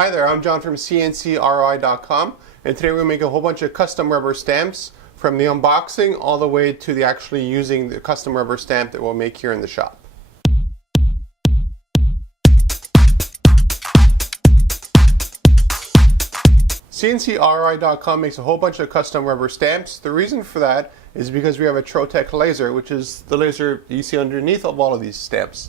Hi there, I'm John from CNCKing.com, and today we'll make a whole bunch of custom rubber stamps from the unboxing all the way to the actually using the custom rubber stamp that we'll make here in the shop. CNCKing.com makes a whole bunch of custom rubber stamps. The reason for that is because we have a Trotec laser, which is the laser you see underneath of all of these stamps.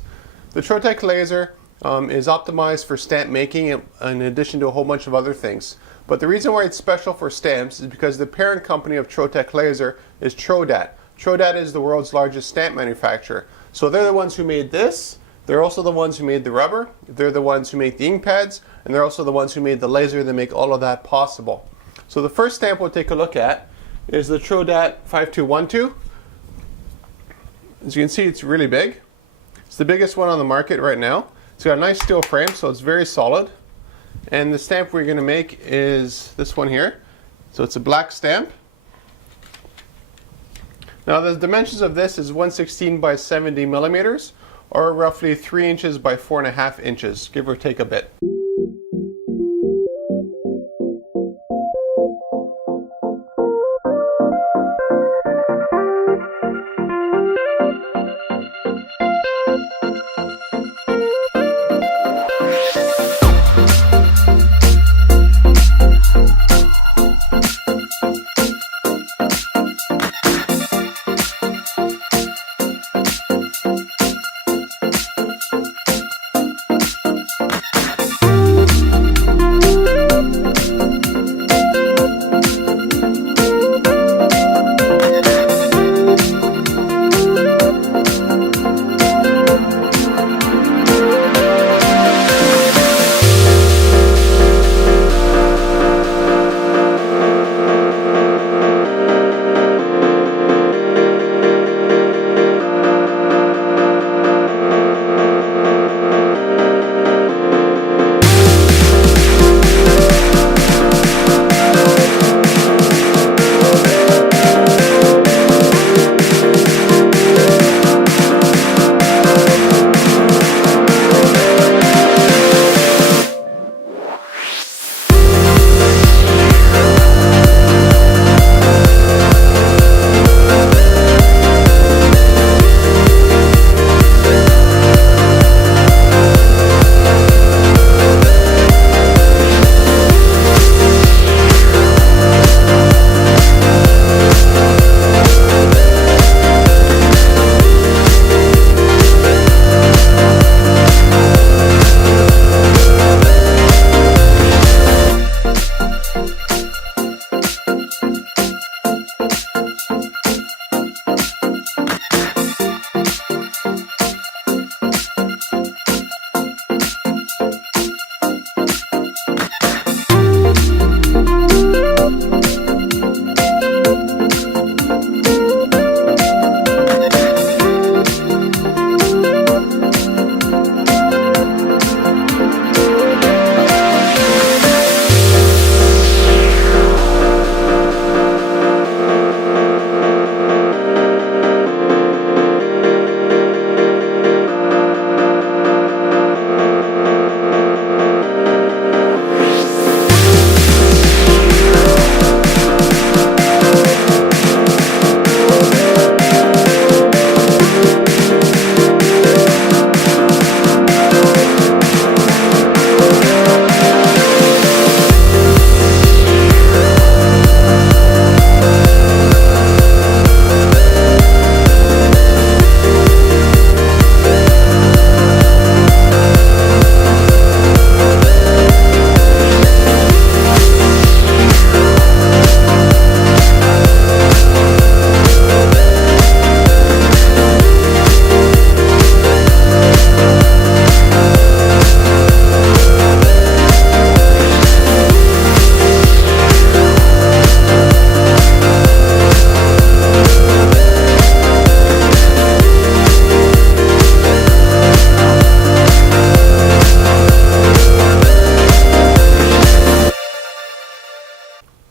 The Trotec laser is optimized for stamp making in addition to a whole bunch of other things. But the reason why it's special for stamps is because the parent company of Trotec laser is Trodat. Trodat is the world's largest stamp manufacturer. So they're the ones who made this. They're also the ones who made the rubber. They're the ones who make the ink pads. And they're also the ones who made the laser that make all of that possible. So the first stamp we'll take a look at is the Trodat 5212. As you can see, it's really big. It's the biggest one on the market right now. It's got a nice steel frame, so it's very solid. And the stamp we're going to make is this one here. So it's a black stamp. Now the dimensions of this is 1/16 by 70 millimeters, or roughly 3 inches by 4.5 inches, give or take a bit.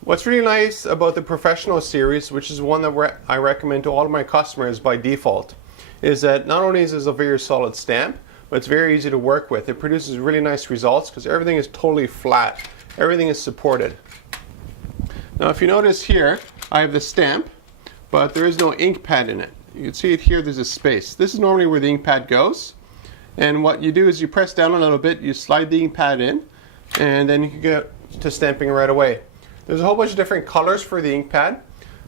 What's really nice about the Professional Series, which is one that I recommend to all of my customers by default, is that not only is this a very solid stamp, but it's very easy to work with. It produces really nice results because everything is totally flat. Everything is supported. Now if you notice here, I have the stamp, but there is no ink pad in it. You can see it here, there's a space. This is normally where the ink pad goes. And what you do is you press down a little bit, you slide the ink pad in, and then you can get to stamping right away. There's a whole bunch of different colors for the ink pad.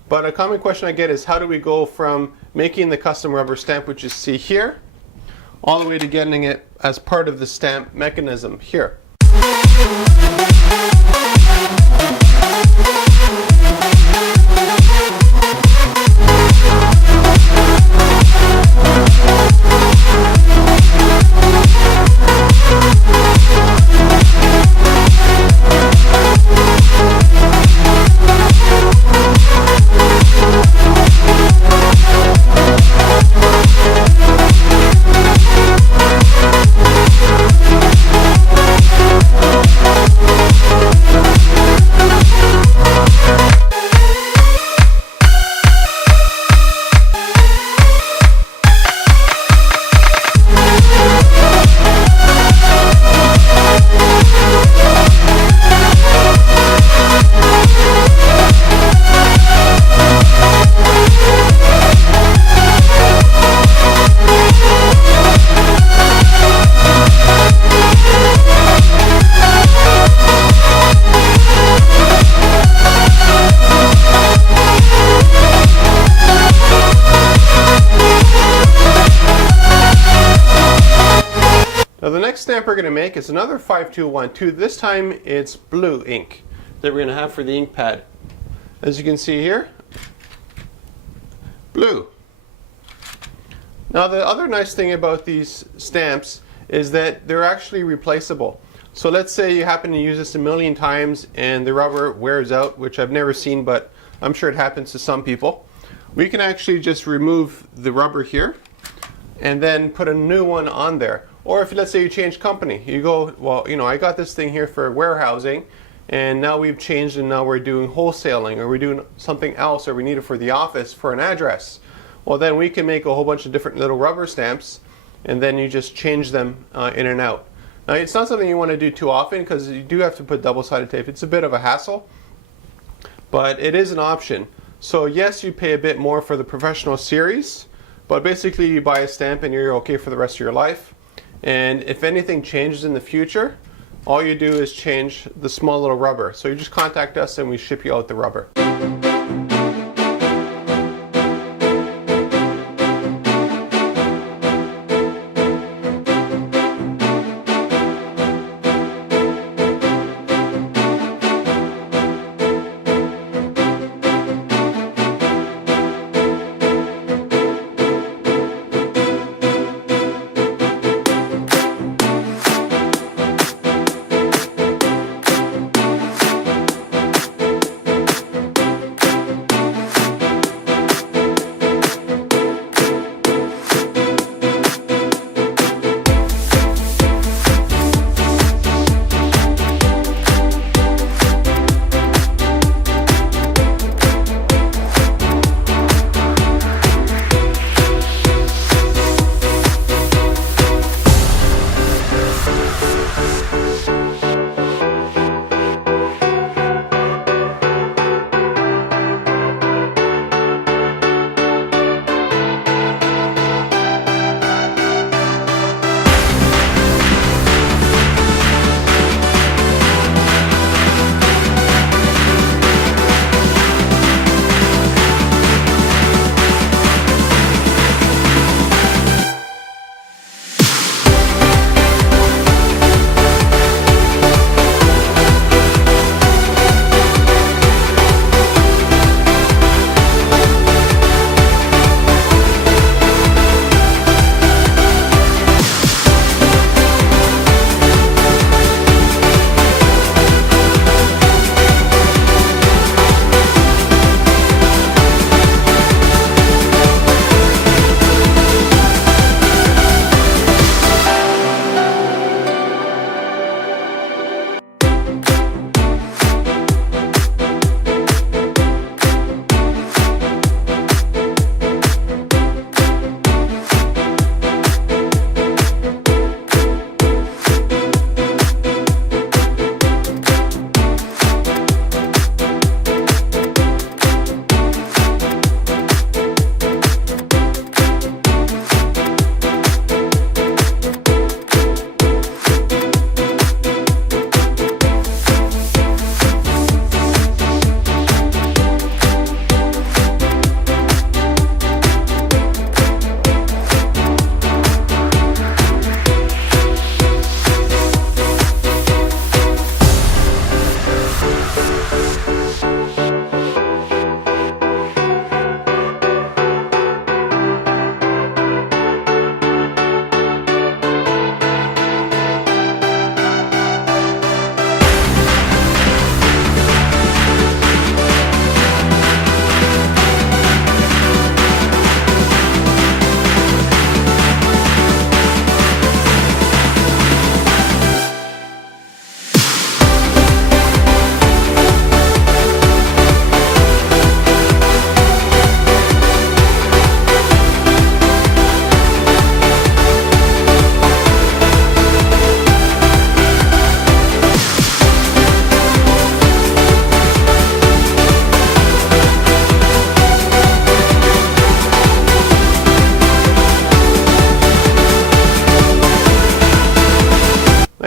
But a common question I get is how do we go from making the custom rubber stamp, which you see here, all the way to getting it as part of the stamp mechanism here. Now the next stamp we're going to make is another 5212. This time it's blue ink that we're going to have for the ink pad. As you can see here, blue. Now the other nice thing about these stamps is that they're actually replaceable. So let's say you happen to use this a million times and the rubber wears out, which I've never seen, but I'm sure it happens to some people. We can actually just remove the rubber here and then put a new one on there. Or if let's say you change company, you go, well, you know, I got this thing here for warehousing and now we've changed and now we're doing wholesaling, or we're doing something else, or we need it for the office for an address. Well, then we can make a whole bunch of different little rubber stamps and then you just change them in and out. Now it's not something you want to do too often because you do have to put double-sided tape. It's a bit of a hassle, but it is an option. So yes, you pay a bit more for the Professional Series, but basically you buy a stamp and you're okay for the rest of your life. And if anything changes in the future, all you do is change the small little rubber. So you just contact us and we ship you out the rubber.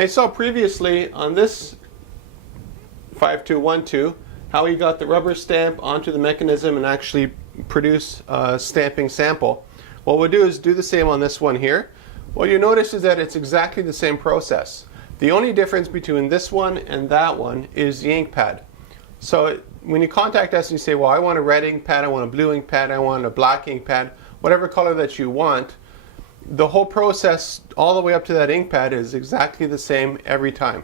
I saw previously on this 5212 how he got the rubber stamp onto the mechanism and actually produce a stamping sample. What we'll do is do the same on this one here. What you notice is that it's exactly the same process. The only difference between this one and that one is the ink pad. So when you contact us and you say, well, I want a red ink pad, I want a blue ink pad, I want a black ink pad, whatever color that you want, the whole process all the way up to that ink pad is exactly the same every time.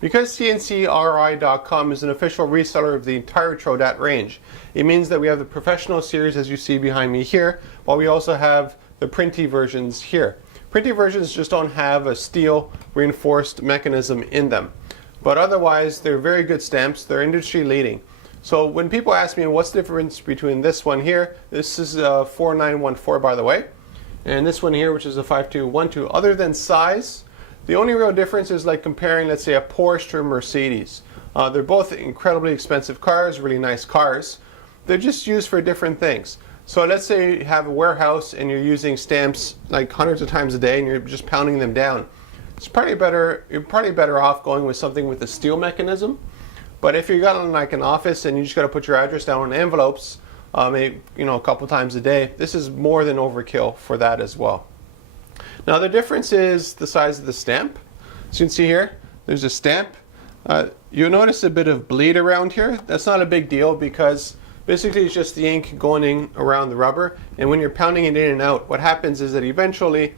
Because CNCKing.com is an official reseller of the entire Trodat range, it means that we have the Professional Series as you see behind me here, while we also have the Printy versions here. Printy versions just don't have a steel reinforced mechanism in them. But otherwise, they're very good stamps. They're industry leading. So when people ask me what's the difference between this one here, this is a 4914 by the way, and this one here, which is a 5212, other than size, the only real difference is like comparing, let's say, a Porsche to a Mercedes. They're both incredibly expensive cars, really nice cars. They're just used for different things. So let's say you have a warehouse and you're using stamps like hundreds of times a day and you're just pounding them down. It's probably better, you're probably better off going with something with a steel mechanism. But if you got in like an office and you just got to put your address down on envelopes, maybe, a couple times a day, this is more than overkill for that as well. Now the difference is the size of the stamp. As you can see here, there's a stamp. You'll notice a bit of bleed around here. That's not a big deal because basically it's just the ink going in around the rubber, and when you're pounding it in and out, what happens is that eventually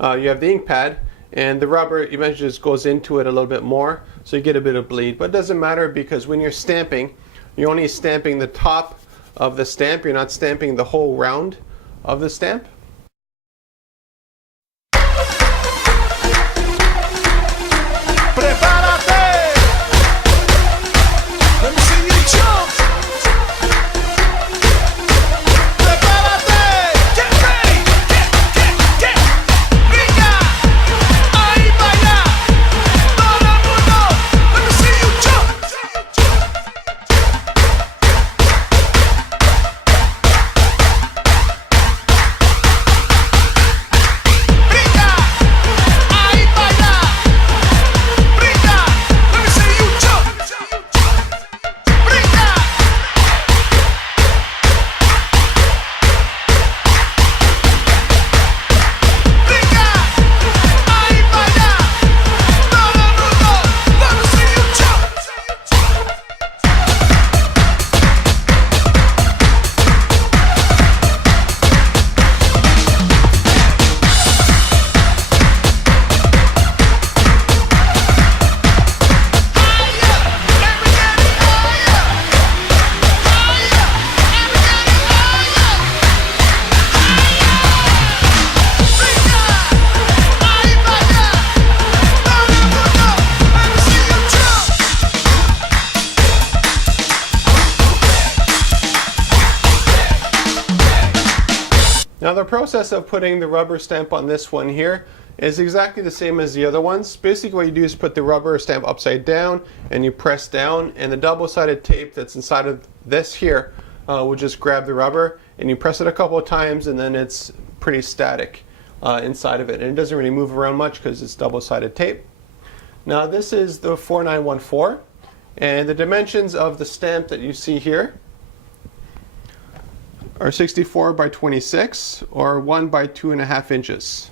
you have the ink pad and the rubber eventually just goes into it a little bit more, so you get a bit of bleed. But it doesn't matter because when you're stamping, you're only stamping the top of the stamp, you're not stamping the whole round of the stamp. Now the process of putting the rubber stamp on this one here is exactly the same as the other ones. Basically what you do is put the rubber stamp upside down and you press down, and the double-sided tape that's inside of this here will just grab the rubber and you press it a couple of times and then it's pretty static inside of it. And it doesn't really move around much because it's double-sided tape. Now this is the 4914, and the dimensions of the stamp that you see here are 64 by 26 or 1 by 2.5 inches.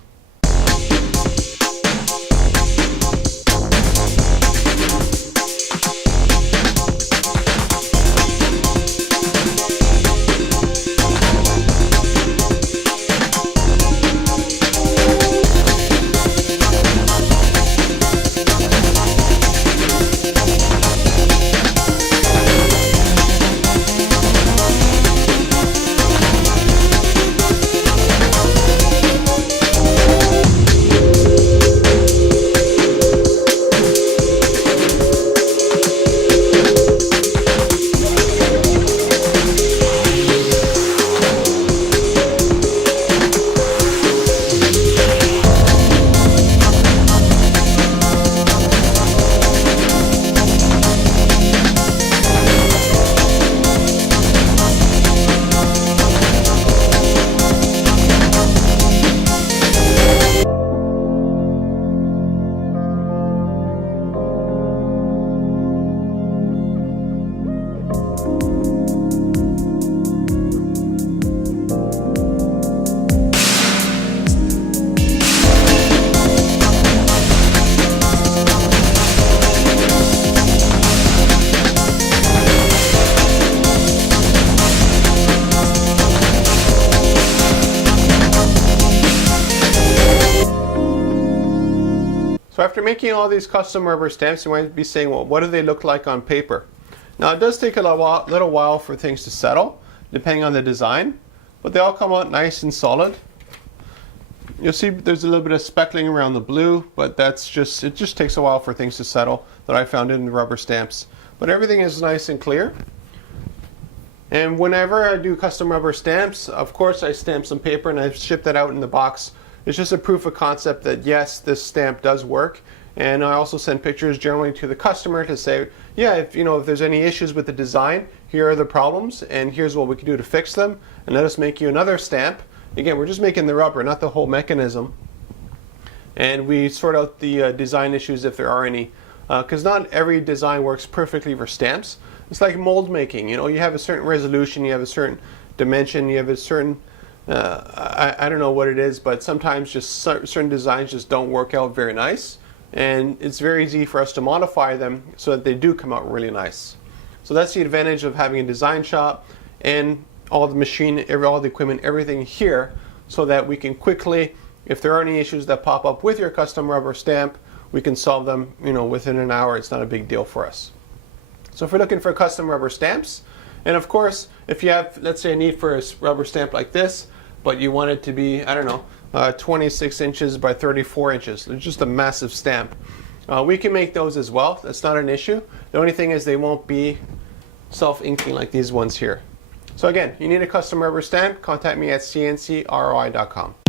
So after making all these custom rubber stamps, you might be saying, well, what do they look like on paper? Now it does take a little while for things to settle, depending on the design, but they all come out nice and solid. You'll see there's a little bit of speckling around the blue, but it just takes a while for things to settle that I found in the rubber stamps. But everything is nice and clear. And whenever I do custom rubber stamps, of course I stamp some paper and I ship that out in the box. It's just a proof of concept that yes, this stamp does work. And I also send pictures generally to the customer to say, yeah, if there's any issues with the design, here are the problems and here's what we can do to fix them, and let us make you another stamp. Again, we're just making the rubber, not the whole mechanism. And we sort out the design issues if there are any, because not every design works perfectly for stamps. It's like mold making. You have a certain resolution, you have a certain dimension, you have a certain I don't know what it is, but sometimes just certain designs just don't work out very nice, and it's very easy for us to modify them so that they do come out really nice. So that's the advantage of having a design shop and all the machine, all the equipment, everything here, so that we can quickly, if there are any issues that pop up with your custom rubber stamp, we can solve them within an hour. It's not a big deal for us. So if you're looking for custom rubber stamps, and of course if you have, let's say, a need for a rubber stamp like this, but you want it to be, I don't know, 26 inches by 34 inches. It's just a massive stamp. We can make those as well. That's not an issue. The only thing is they won't be self-inking like these ones here. So again, you need a custom rubber stamp, contact me at CNCKing.com.